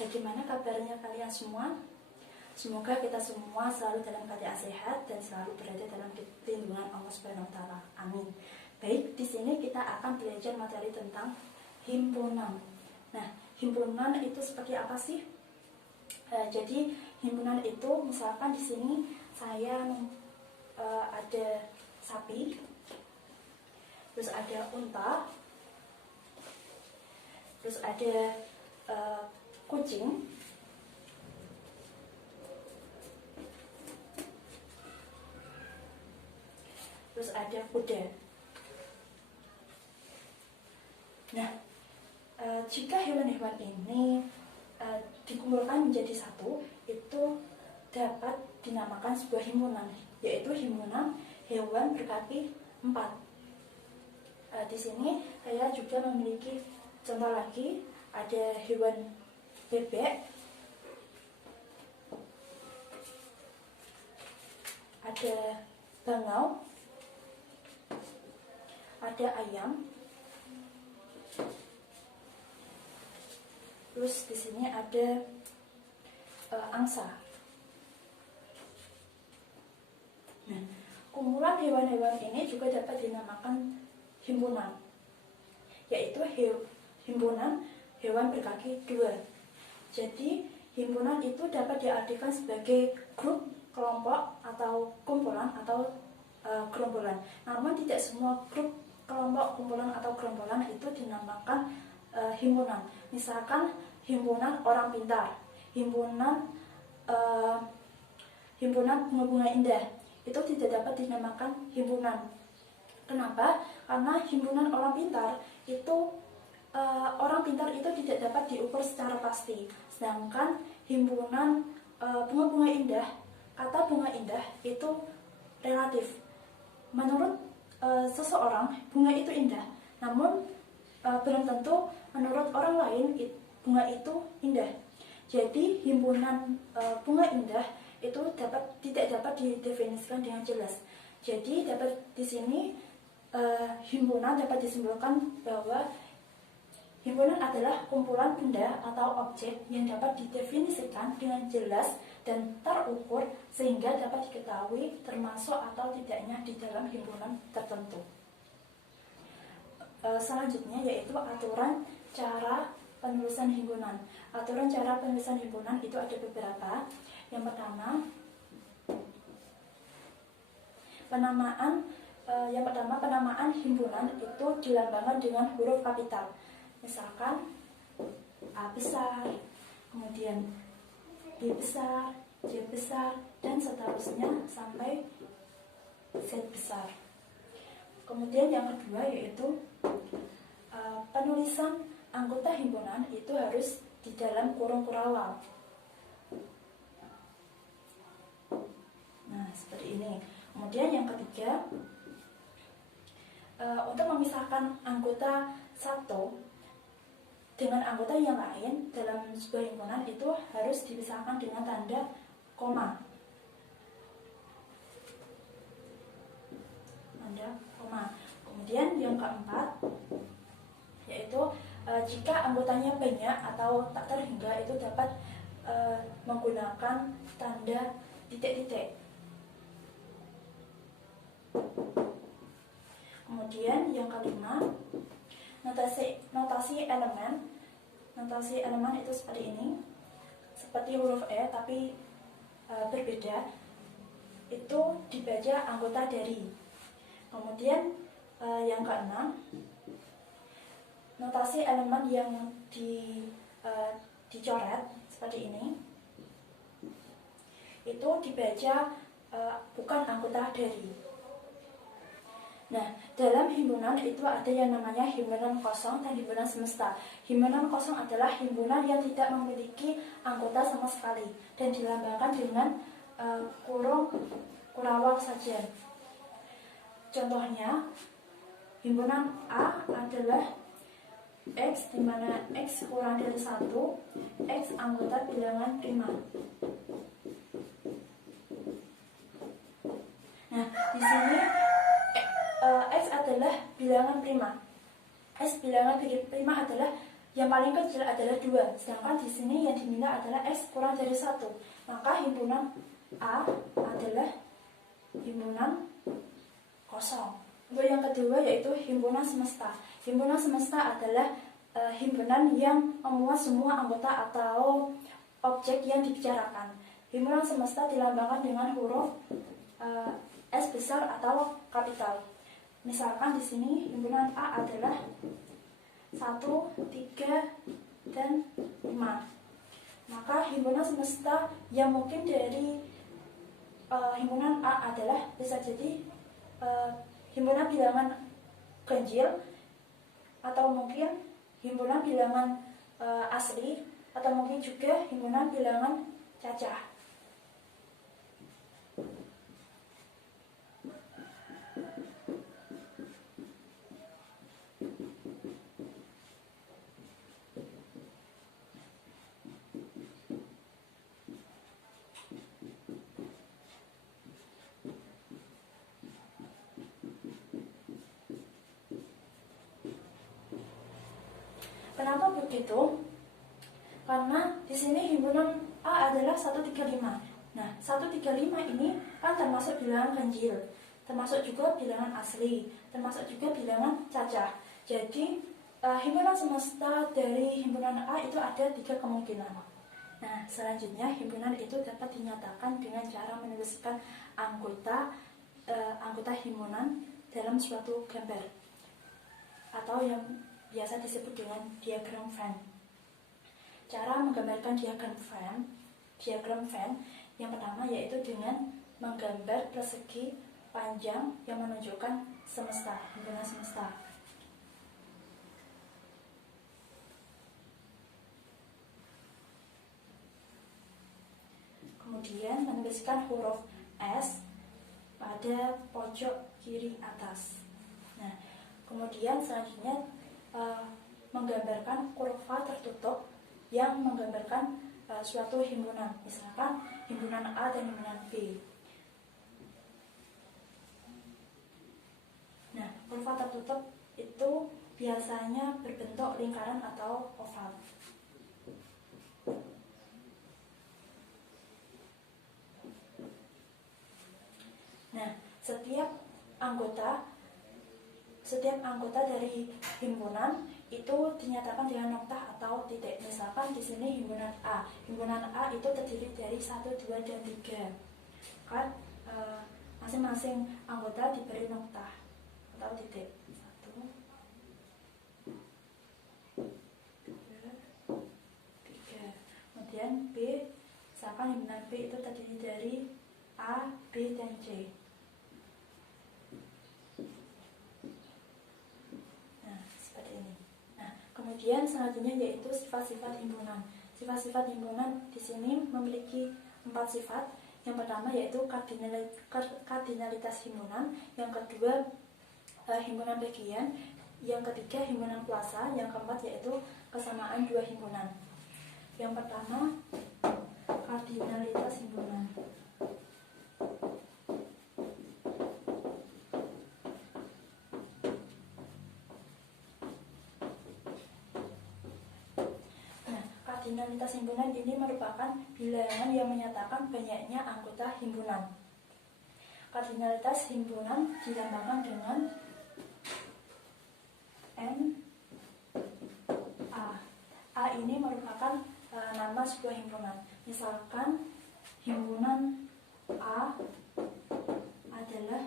Bagaimana kabarnya kalian semua? Semoga kita semua selalu dalam keadaan sehat dan selalu berada dalam lindungan Allah Subhanahu wa taala. Amin. Baik, di sini kita akan belajar materi tentang himpunan. Nah, himpunan itu seperti apa sih? Jadi himpunan itu misalkan di sini saya ada sapi, terus ada unta, terus ada kucing, terus ada kuda. Nah, jika hewan-hewan ini dikumpulkan menjadi satu, itu dapat dinamakan sebuah himpunan, yaitu himpunan hewan berkaki 4. Di sini saya juga memiliki contoh lagi, ada hewan bebek, ada bangau, ada ayam, terus di sini ada angsa. Nah, kumpulan hewan-hewan ini juga dapat dinamakan himpunan, yaitu himpunan hewan berkaki 2. Jadi himpunan itu dapat diartikan sebagai grup, kelompok, atau kumpulan atau gerombolan. Namun tidak semua grup, kelompok, kumpulan atau gerombolan itu dinamakan himpunan. Misalkan himpunan orang pintar, himpunan bunga-bunga indah, itu tidak dapat dinamakan himpunan. Kenapa? Karena himpunan orang pintar itu orang pintar itu tidak dapat diukur secara pasti. Sedangkan himpunan bunga-bunga indah, kata bunga indah itu relatif. Menurut seseorang bunga itu indah, namun belum tentu menurut orang lain bunga itu indah. Jadi himpunan bunga indah itu tidak dapat didefinisikan dengan jelas. Jadi dapat di sini himpunan dapat disimpulkan bahwa himpunan adalah kumpulan benda atau objek yang dapat didefinisikan dengan jelas dan terukur sehingga dapat diketahui termasuk atau tidaknya di dalam himpunan tertentu. Selanjutnya yaitu aturan cara penulisan himpunan. Aturan cara penulisan himpunan itu ada beberapa. Yang pertama, penamaan himpunan itu dilambangkan dengan huruf kapital. Misalkan A besar, kemudian B besar, J besar, dan seterusnya sampai Z besar. Kemudian yang kedua yaitu penulisan anggota himpunan itu harus di dalam kurung kurawal. Nah, seperti ini. Kemudian yang ketiga, untuk memisahkan anggota satu dengan anggota yang lain dalam sebuah himpunan itu harus dipisahkan dengan tanda koma. Tanda koma. Kemudian yang keempat yaitu jika anggotanya banyak atau tak terhingga itu dapat menggunakan tanda titik-titik. Kemudian yang kelima, notasi elemen. Notasi elemen itu seperti ini, seperti huruf E tapi berbeda. Itu dibaca anggota dari. Kemudian yang keenam, notasi elemen yang dicoret seperti ini, itu dibaca bukan anggota dari. Nah, dalam himpunan itu ada yang namanya himpunan kosong dan himpunan semesta. Himpunan kosong adalah himpunan yang tidak memiliki anggota sama sekali dan dilambangkan dengan kurung kurawal saja. Contohnya, himpunan A adalah X, di mana X kurang dari 1, X anggota bilangan prima. Nah, di sini X adalah bilangan prima. S bilangan prima adalah yang paling kecil adalah 2, sedangkan di sini yang diminta adalah X kurang dari 1. Maka himpunan A adalah himpunan kosong. Untuk yang kedua yaitu himpunan semesta. Himpunan semesta adalah himpunan yang memuat semua anggota atau objek yang dibicarakan. Himpunan semesta dilambangkan dengan huruf S besar atau kapital. Misalkan di sini himpunan A adalah 1, 3, dan 5. Maka himpunan semesta yang mungkin dari himpunan A adalah bisa jadi himpunan bilangan ganjil, atau mungkin himpunan bilangan asli, atau mungkin juga himpunan bilangan cacah. Kenapa begitu? Karena di sini himpunan A adalah 135. Nah, 135 ini kan termasuk bilangan ganjil, termasuk juga bilangan asli, termasuk juga bilangan cacah. Jadi, himpunan semesta dari himpunan A itu ada 3 kemungkinan. Nah, selanjutnya himpunan itu dapat dinyatakan dengan cara menuliskan anggota himpunan dalam suatu gambar, atau yang biasa disebut dengan diagram Venn. Cara menggambarkan diagram Venn yang pertama yaitu dengan menggambar persegi panjang yang menunjukkan semesta, himpunan semesta. Kemudian menuliskan huruf S pada pojok kiri atas. Nah, kemudian selanjutnya menggambarkan kurva tertutup yang menggambarkan suatu himpunan, misalkan himpunan A dan himpunan B. Nah, kurva tertutup itu biasanya berbentuk lingkaran atau oval. Nah, setiap anggota dari himpunan itu dinyatakan dengan noktah atau titik. Misalkan di sini himpunan A. Himpunan A itu terdiri dari 1, 2, dan 3. Kan masing-masing anggota diberi noktah atau titik. 1, 2, 3. Kemudian B, misalkan himpunan B itu terdiri dari A, B, dan C. Kemudian selanjutnya yaitu sifat-sifat himpunan. Sifat-sifat himpunan di sini memiliki 4 sifat. Yang pertama yaitu kardinalitas himpunan, yang kedua himpunan bagian, yang ketiga himpunan kuasa, yang keempat yaitu kesamaan 2 himpunan. Yang pertama kardinalitas himpunan. Kardinalitas himpunan ini merupakan bilangan yang menyatakan banyaknya anggota himpunan. Kardinalitas himpunan dilambangkan dengan N A. A ini merupakan nama sebuah himpunan. Misalkan himpunan A adalah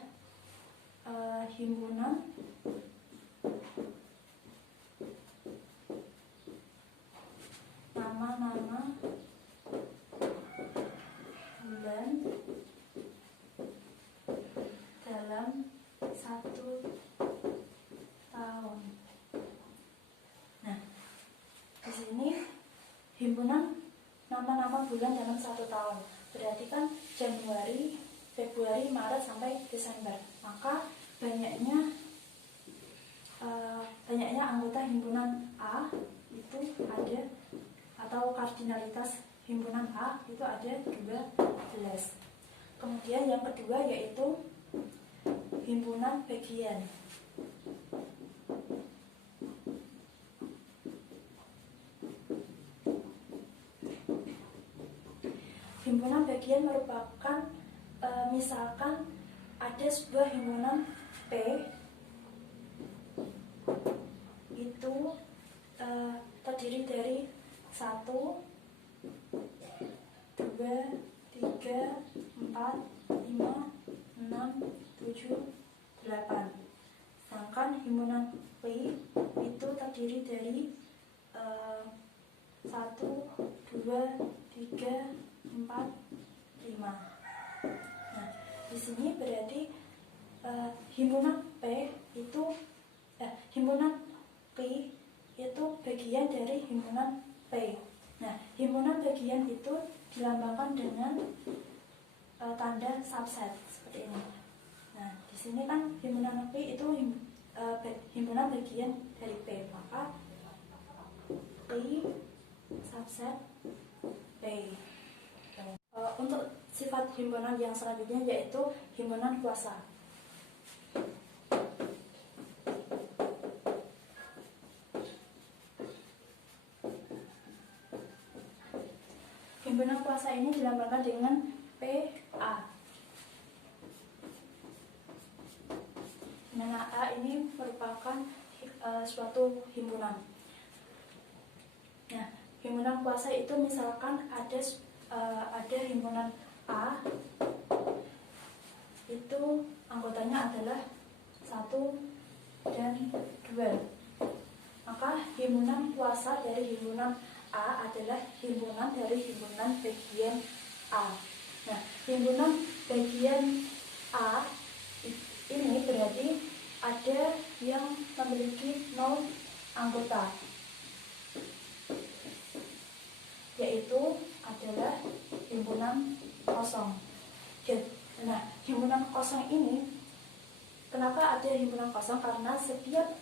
himpunan nama-nama bulan dalam 1 tahun. Nah, di sini himpunan nama-nama bulan dalam 1 tahun. Berarti kan Januari, Februari, Maret sampai Desember. Maka banyaknya anggota himpunan A itu ada, atau kardinalitas himpunan A itu ada 12. Kemudian yang kedua yaitu himpunan bagian. himpunan bagian merupakan misalkan ada sebuah himpunan P itu terdiri dari 1, 2, 3, 4, 5, 6, 7, 8. Sedangkan himpunan P itu terdiri dari 1, 2, 3, 4, 5. Nah, di sini berarti himpunan P itu himpunan P itu bagian dari himpunan P. Nah, himpunan bagian itu dilambangkan dengan tanda subset seperti ini. Nah, di sini kan himpunan P itu himpunan bagian dari P, maka P subset P. Untuk sifat himpunan yang selanjutnya yaitu himpunan kuasa. Himpunan kuasa ini dilambangkan dengan PA. Nah, A ini merupakan suatu himpunan. Nah, himpunan kuasa itu misalkan ada himpunan A, itu anggotanya adalah 1 dan 2. Maka himpunan kuasa dari himpunan A adalah himpunan dari himpunan bagian A. Nah, himpunan bagian A ini berarti ada yang memiliki 0 anggota, yaitu adalah himpunan kosong. Nah, himpunan kosong ini, kenapa ada himpunan kosong? Karena setiap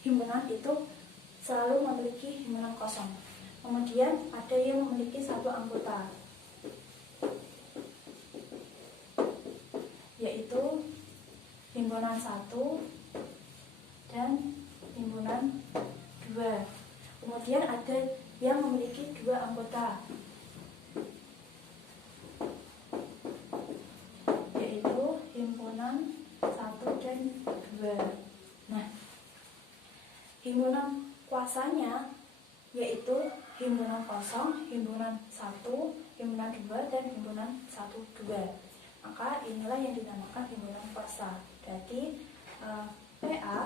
himpunan itu selalu memiliki himpunan kosong. Kemudian ada yang memiliki 1 anggota, yaitu himpunan 1 dan himpunan 2. Kemudian ada yang memiliki 2 anggota, yaitu himpunan 1 dan 2. Nah, himpunan kuasanya yaitu himpunan kosong, himpunan 1, himpunan 2, dan himpunan 1, 2. Maka inilah yang dinamakan himpunan kuasa. Berarti PA,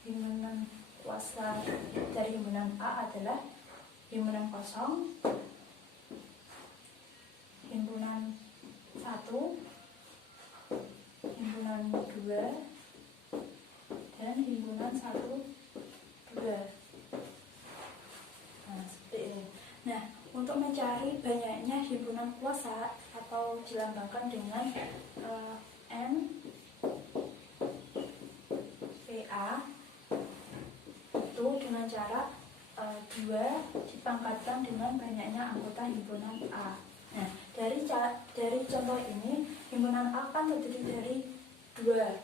himpunan kuasa dari himpunan A adalah himpunan kosong, himpunan 1, himpunan 2, dan himpunan 1, 2. Nah, seperti ini. Nah, untuk mencari banyaknya himpunan kuasa atau dilambangkan dengan N PA itu dengan cara 2 dipangkatkan dengan banyaknya anggota himpunan A. Nah, dari contoh ini himpunan A kan terdiri dari 2.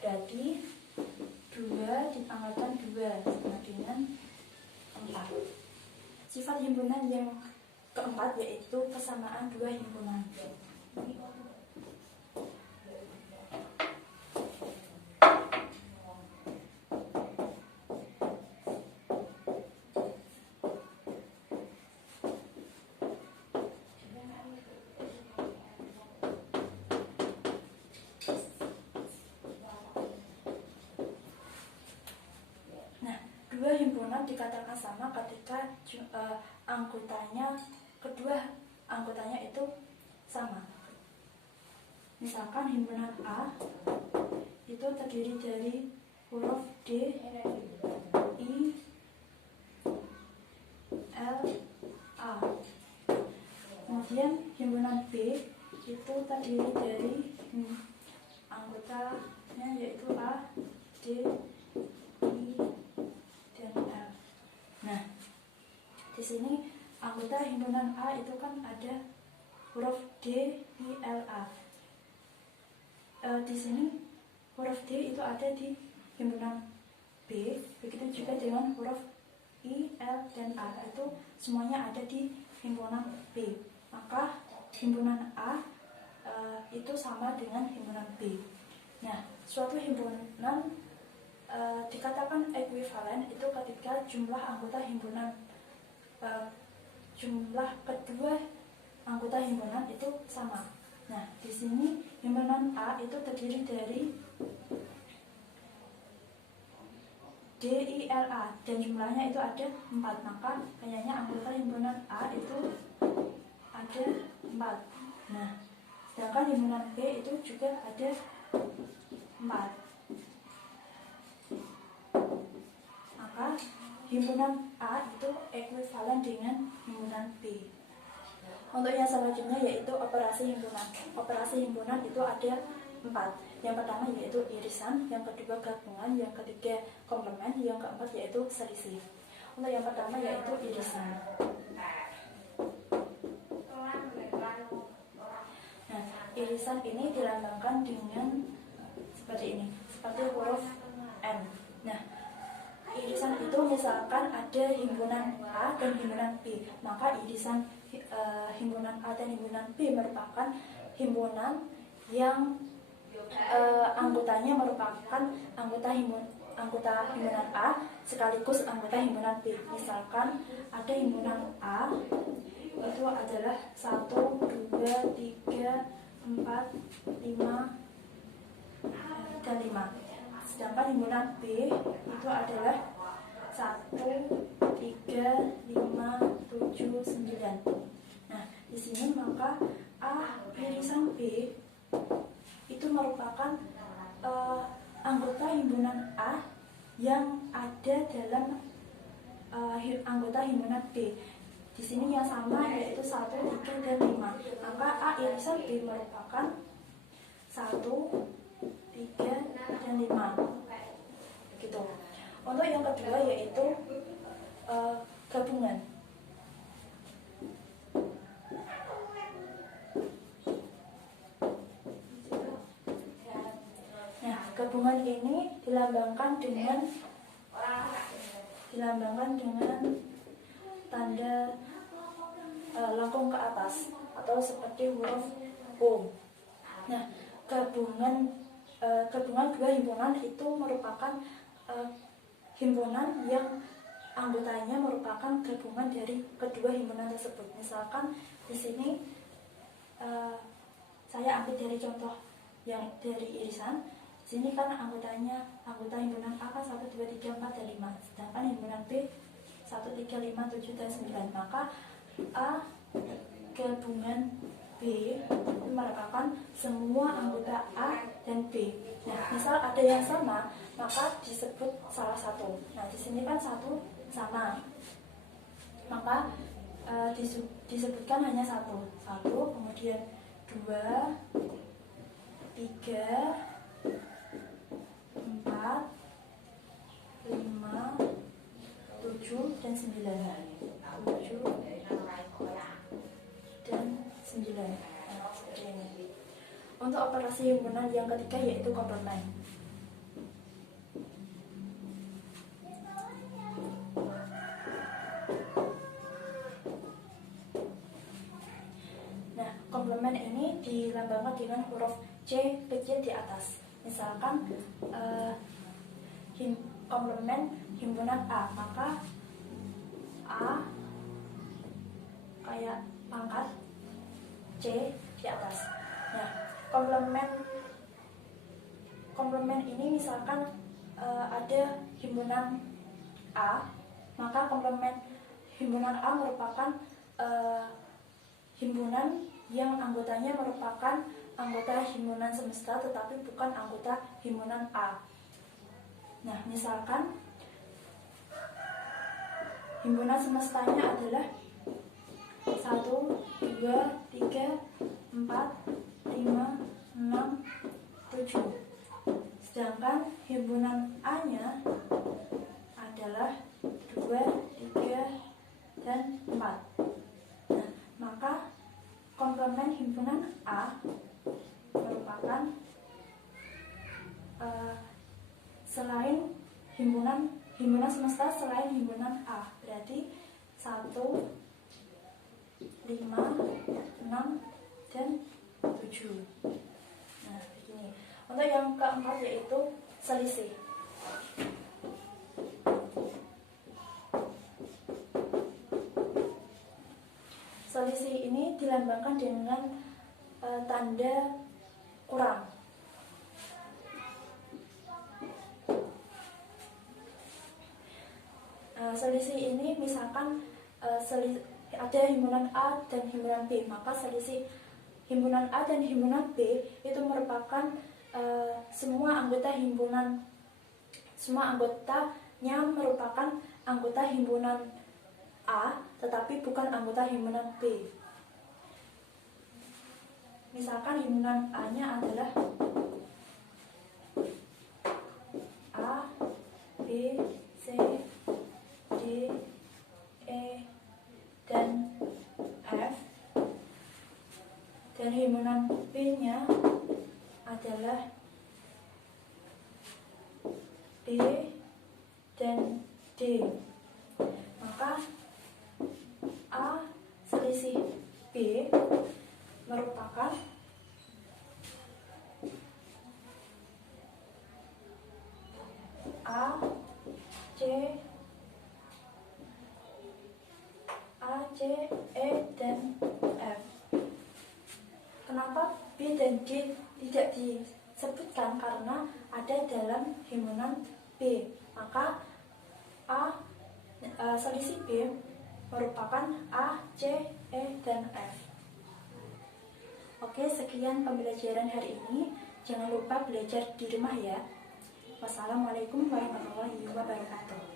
Berarti 2 dipangkatkan 2 sama dengan 4. Sifat himpunan yang keempat yaitu kesamaan 2 himpunan. Dua himpunan dikatakan sama ketika kedua anggotanya itu sama. Misalkan himpunan A itu terdiri dari huruf D, I, L, A. Kemudian himpunan B itu terdiri dari anggotanya yaitu A, D, I, dan L. Nah, di sini anggota himpunan A itu kan ada huruf D, I, L, A. Di sini huruf D itu ada di himpunan B, begitu juga dengan huruf I, L, dan A itu semuanya ada di himpunan B. Maka himpunan A itu sama dengan himpunan B. Nah, suatu himpunan dikatakan ekuivalen itu ketika jumlah anggota himpunan jumlah kedua anggota himpunan itu sama. Nah, di sini himpunan A itu terdiri dari D, I, L, A dan jumlahnya itu ada 4. Maka kayaknya anggota himpunan A itu ada 4. Nah, sedangkan himpunan B itu juga ada 4. Maka himpunan A itu ekuivalen dengan himpunan B. Untuk yang selanjutnya yaitu operasi himpunan. Operasi himpunan itu ada 4. Yang pertama yaitu irisan, yang kedua gabungan, yang ketiga komplement, yang keempat yaitu selisih. Untuk yang pertama yaitu irisan. Nah, irisan ini dilambangkan dengan seperti ini, seperti huruf N. Nah, irisan itu misalkan ada himpunan A dan himpunan B, maka irisan himpunan A dan himpunan B merupakan himpunan yang anggotanya merupakan anggota himpunan A sekaligus anggota himpunan B. Misalkan ada himpunan A itu adalah 1, 2, 3, 4, 5 dan 5. Sedangkan himpunan B itu adalah 1, 3, 5, 7, 9. Nah, di sini maka A irisan B itu merupakan anggota himpunan A yang ada dalam anggota himpunan B. Di sini yang sama yaitu 1, 3, dan 5. Maka A irisan B merupakan 1, 3, dan 5. Gitu. Untuk yang kedua yaitu gabungan. Nah, gabungan ini dilambangkan dengan tanda lengkung ke atas atau seperti huruf O. Nah, gabungan dua himpunan itu merupakan himpunan yang anggotanya merupakan gabungan dari kedua himpunan tersebut. Misalkan di sini saya ambil dari contoh yang dari irisan. Di sini kan anggota himpunan A kan 1, 2, 3, 4, dan 5. Sedangkan himpunan B 1, 3, 5, 7, dan 9. Maka A gabungan B merupakan semua anggota A dan B. Nah, misal ada yang sama, maka disebut salah satu. Nah, di sini kan 1 sama, maka disebutkan hanya 1. 1, kemudian 2, 3, 4, 5, 7, dan 9. 7 dan 9. Nah, seperti ini. Untuk operasi himpunan yang ketiga yaitu komplement. Nah, komplement ini dilambangkan dengan huruf C kecil di atas. Misalkan komplement himpunan A, maka A kayak pangkat, C di atas. Nah, komplement ini misalkan ada himpunan A, maka komplement himpunan A merupakan himpunan yang anggotanya merupakan anggota himpunan semesta tetapi bukan anggota himpunan A. Nah, misalkan himpunan semestanya adalah 1, 2, 3, 4, 5, 6, 7. Sedangkan himpunan A-nya adalah 2, 3, dan 4. Nah, maka komplement himpunan A selain himpunan himpunan semesta selain himpunan A. Berarti 1, 5, 6, dan 7. Nah, begini. Untuk yang keempat yaitu selisih. Selisih ini dilambangkan dengan tanda kurang. Selisih ini misalkan ada himpunan A dan himpunan B, maka selisih himpunan A dan himpunan B itu merupakan semua anggotanya merupakan anggota himpunan A, tetapi bukan anggota himpunan B. Misalkan himpunan A-nya adalah A, B, C, D, E, dan F, dan himpunan B-nya adalah B dan D. Maka A selisih B merupakan A, C, E, dan F. Kenapa B dan D tidak disebutkan? Karena ada dalam himpunan B. Maka selisih B merupakan A, C, E, dan F. Oke, sekian pembelajaran hari ini. Jangan lupa belajar di rumah ya. Wassalamualaikum warahmatullahi wabarakatuh.